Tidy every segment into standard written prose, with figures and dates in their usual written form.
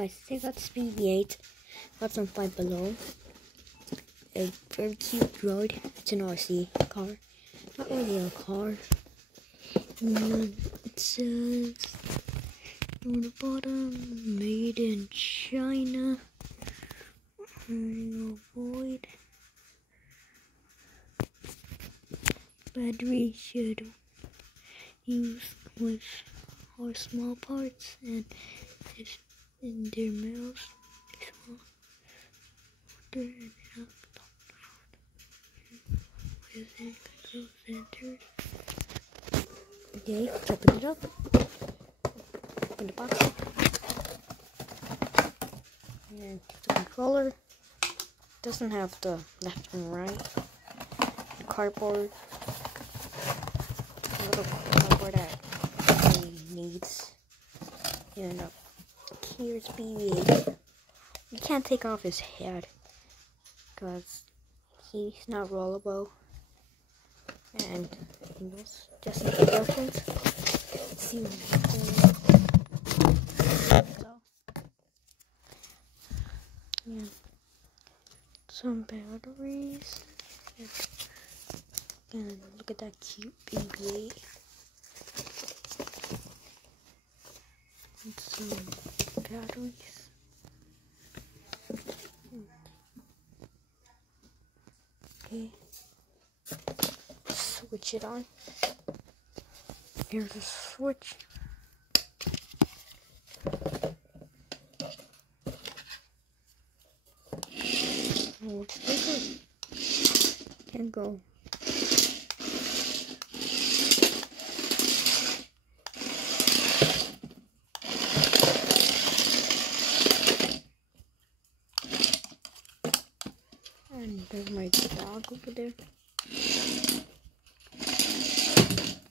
Guys, I got this bb-8. Got some Five Below. A very cute droid. It's an RC car. Not really a car. And it says on the bottom, made in China. Avoid battery should use with or small parts and fish in their mouths. Okay, open it up. Open the box. And the controller. Doesn't have the left and right. The cardboard. A little cardboard that he needs. And here's bb-8. You can't take off his head because he's not rollable. And just in precautions. Let's see yeah. Some batteries. And look at that cute bb-8. And some batteries. Okay. Switch it on. Here's the switch. Oh, it's bigger. Can't go. And there's my dog over there.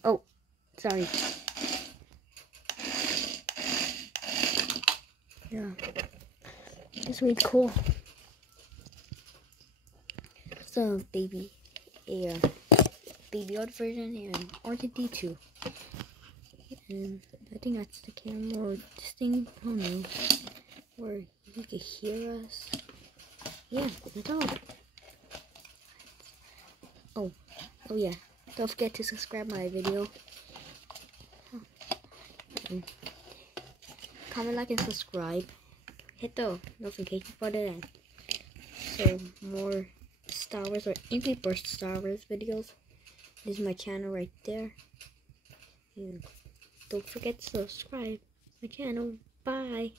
Oh, sorry. Yeah, it's really cool. It's a bb-8 version and R2D2. And I think that's the camera or this thing. I don't know. Where you can hear us. Yeah, the dog. Oh yeah. Don't forget to subscribe my video. Comment, like, and subscribe. Hit the notification button. So more Star Wars or Angry Birds Star Wars videos. This is my channel right there. And don't forget to subscribe my channel. Bye.